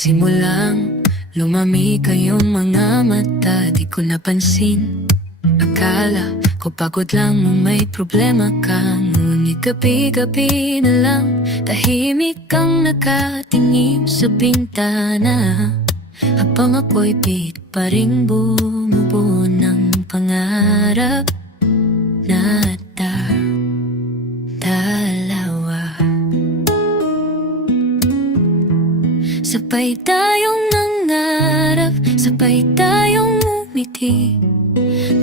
Nagsimulang lumami kayong mga mata, di ko napansin. Akala ko pagod lang o may problema ka, ngunit gabi-gabi na lang tahimik kang nakatingin sa bintana. Habang ako'y pilit pa rin bumubuo ng pangarap na dalawa. Sabay tayong nangarap, sabay tayong umiti.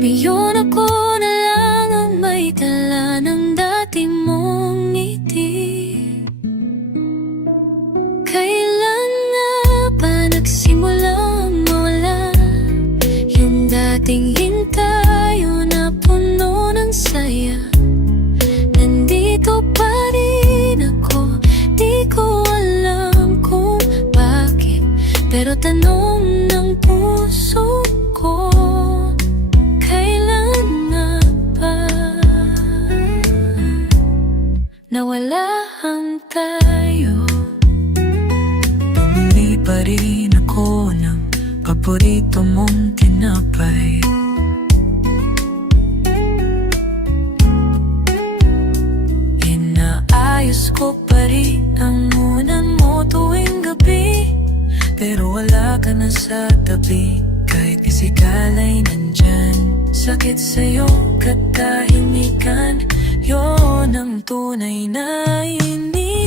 Ngayon ako na lang ang may dala ng dati mong ngiti. Kailan nga ba nagsimulang mawala yung dating hintayo na puno ng saya? Nandito pa rin ako, di ko alam kung bakit, pero tanong ng puso ko, kailan nga ba nawala ang tayo? Bumili pa rin ako ng paborito mong tinapay. Inaayos ko pa rin ang unan mo tuwing gabi, pero wala ka na sa tabi. Kahit pisikal ay nandyan, sakit sa'yo katahimikan, yon ang tunay na iniwan.